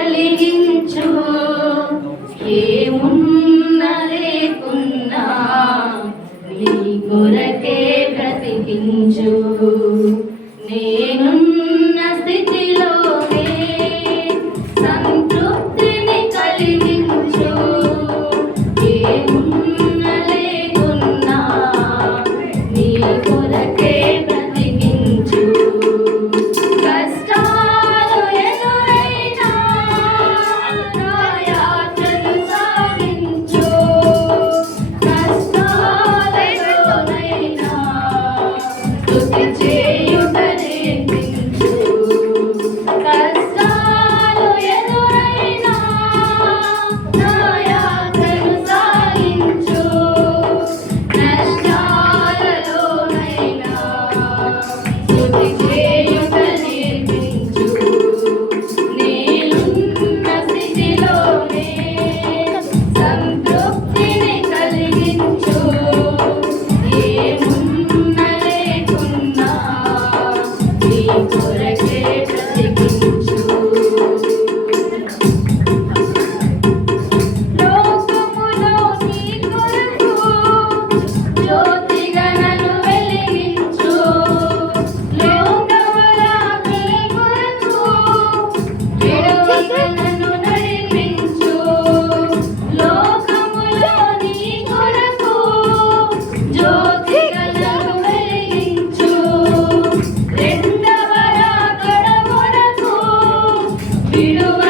కలిగించు ఏమున్నా లేకున్నా నీ కొరకే బ్రతికించు నేనున్న స్థితిలోనే సంతృప్తిని కలిగించు ఏమున్నా లేకున్నా నీ కొరకే బ్రతికించు కష్టాలు ఎదురైనా నా యాత్రను సాగించు కష్టాలలోనైనా స్తుతి చేయుట నేర్పించు కష్టాలు ఎదురైనా నా యాత్రను సాగించు నష్టాలలోనైనా స్తుతి చేయుట నేర్పించు నేనున్న స్థితిలోనే సంతృప్తిని కలిగించు ఏమున్నా లేకున్నా నీ కొరకే బ్రతికించు లోకములో నీ కొరకు జ్యోతిగా నన్ను వెలిగించు లోకములో నీ కొరకు విడువగా నన్ను నడిపించు లోకములో నీ కొరకు జ్యోతిగా నన్ను వెలిగించు రెండవ రాకడ కొరకు విడువ